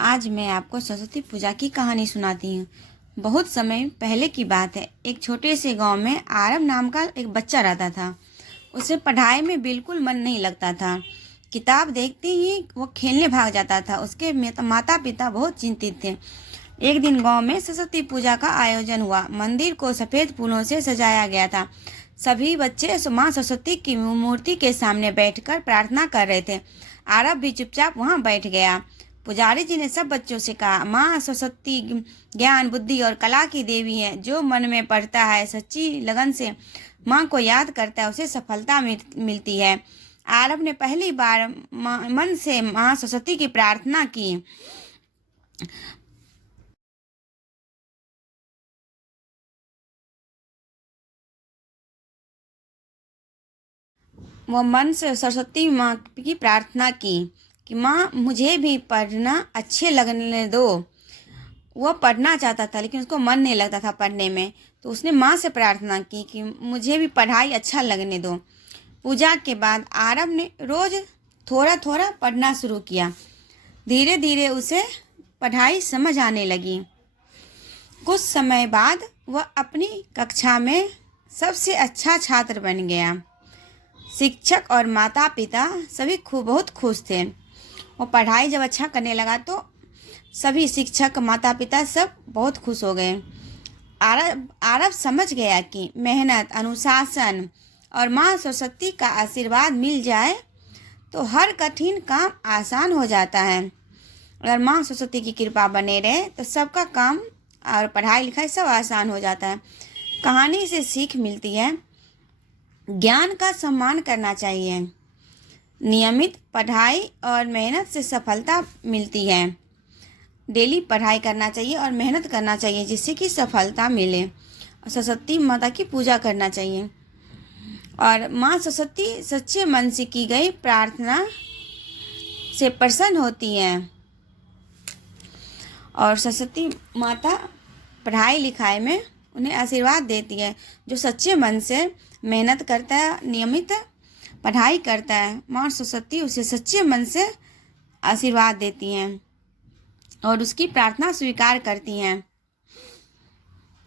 आज मैं आपको सरस्वती पूजा की कहानी सुनाती हूँ। बहुत समय पहले की बात है। एक छोटे से गांव में आरव नाम का एक बच्चा रहता था। उसे पढ़ाई में बिल्कुल मन नहीं लगता था। किताब देखते ही वो खेलने भाग जाता था। उसके माता पिता बहुत चिंतित थे। एक दिन गांव में सरस्वती पूजा का आयोजन हुआ। मंदिर को सफ़ेद फूलों से सजाया गया था। सभी बच्चे माँ सरस्वती की मूर्ति के सामने बैठकर प्रार्थना कर रहे थे। आरव भी चुपचाप वहाँ बैठ गया। पुजारी जी ने सब बच्चों से कहा, माँ सरस्वती ज्ञान, बुद्धि और कला की देवी है। जो मन में पढ़ता है, सच्ची लगन से माँ को याद करता है, उसे सफलता मिलती है। आरव ने पहली बार मन से माँ सरस्वती की प्रार्थना की। वो मन से सरस्वती माँ की प्रार्थना की कि माँ मुझे भी पढ़ना अच्छे लगने दो। वह पढ़ना चाहता था लेकिन उसको मन नहीं लगता था पढ़ने में। तो उसने माँ से प्रार्थना की कि मुझे भी पढ़ाई अच्छा लगने दो। पूजा के बाद आरव ने रोज थोड़ा थोड़ा पढ़ना शुरू किया। धीरे धीरे उसे पढ़ाई समझ आने लगी। कुछ समय बाद वह अपनी कक्षा में सबसे अच्छा छात्र बन गया। शिक्षक और माता पिता सभी बहुत खुश थे। वो पढ़ाई जब अच्छा करने लगा तो सभी शिक्षक, माता पिता सब बहुत खुश हो गए। आरव समझ गया कि मेहनत, अनुशासन और माँ सरस्वती का आशीर्वाद मिल जाए तो हर कठिन काम आसान हो जाता है। अगर माँ सरस्वती की कृपा बने रहे तो सबका काम और पढ़ाई लिखाई सब आसान हो जाता है। कहानी से सीख मिलती है, ज्ञान का सम्मान करना चाहिए। नियमित पढ़ाई और मेहनत से सफलता मिलती है। डेली पढ़ाई करना चाहिए और मेहनत करना चाहिए जिससे कि सफलता मिले। और सरस्वती माता की पूजा करना चाहिए। और माँ सरस्वती सच्चे मन से की गई प्रार्थना से प्रसन्न होती हैं। और सरस्वती माता पढ़ाई लिखाई में उन्हें आशीर्वाद देती है। जो सच्चे मन से मेहनत करता है, नियमित पढ़ाई करता है, माँ सरस्वती उसे सच्चे मन से आशीर्वाद देती हैं और उसकी प्रार्थना स्वीकार करती हैं।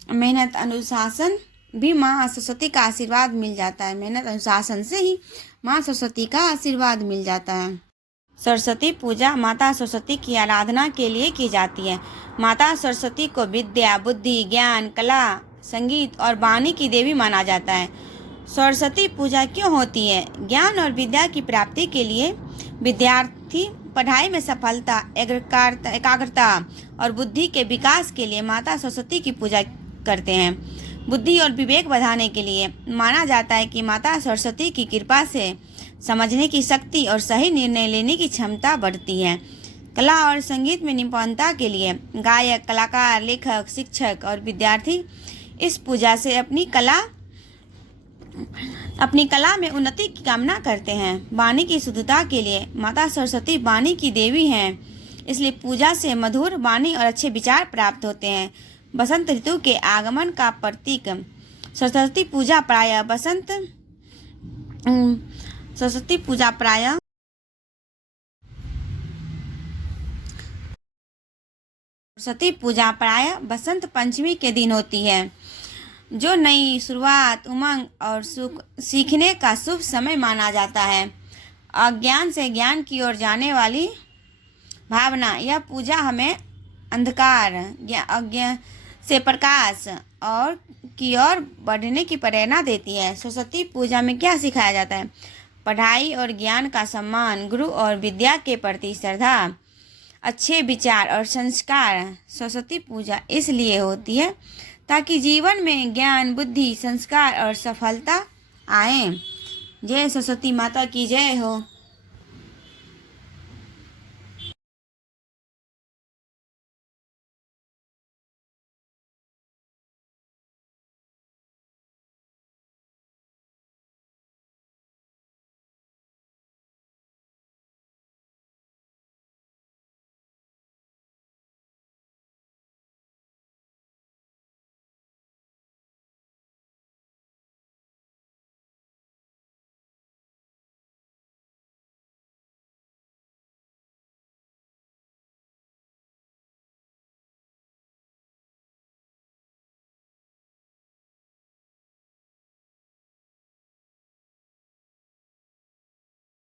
मेहनत, अनुशासन भी माँ सरस्वती का आशीर्वाद मिल जाता है। मेहनत अनुशासन से ही माँ सरस्वती का आशीर्वाद मिल जाता है। सरस्वती पूजा माता सरस्वती की आराधना के लिए की जाती है। माता सरस्वती को विद्या, बुद्धि, ज्ञान, कला, संगीत और वाणी की देवी माना जाता है। सरस्वती पूजा क्यों होती है? ज्ञान और विद्या की प्राप्ति के लिए विद्यार्थी पढ़ाई में सफलता, एकाग्रता और बुद्धि के विकास के लिए माता सरस्वती की पूजा करते हैं। बुद्धि और विवेक बढ़ाने के लिए माना जाता है कि माता सरस्वती की कृपा से समझने की शक्ति और सही निर्णय लेने की क्षमता बढ़ती है। कला और संगीत में निपुणता के लिए गायक, कलाकार, लेखक, शिक्षक और विद्यार्थी इस पूजा से अपनी कला में उन्नति की कामना करते हैं। वाणी की शुद्धता के लिए माता सरस्वती वाणी की देवी हैं, इसलिए पूजा से मधुर वाणी और अच्छे विचार प्राप्त होते हैं। बसंत ऋतु के आगमन का प्रतीक सरस्वती पूजा प्रायः बसंत पंचमी के दिन होती है, जो नई शुरुआत, उमंग और सीखने का शुभ समय माना जाता है। अज्ञान से ज्ञान की ओर जाने वाली भावना, यह पूजा हमें अंधकार, अज्ञान से प्रकाश और की ओर बढ़ने की प्रेरणा देती है। सरस्वती पूजा में क्या सिखाया जाता है? पढ़ाई और ज्ञान का सम्मान, गुरु और विद्या के प्रति श्रद्धा, अच्छे विचार और संस्कार। सरस्वती पूजा इसलिए होती है ताकि जीवन में ज्ञान, बुद्धि, संस्कार और सफलता आए। जय सरस्वती माता की जय हो।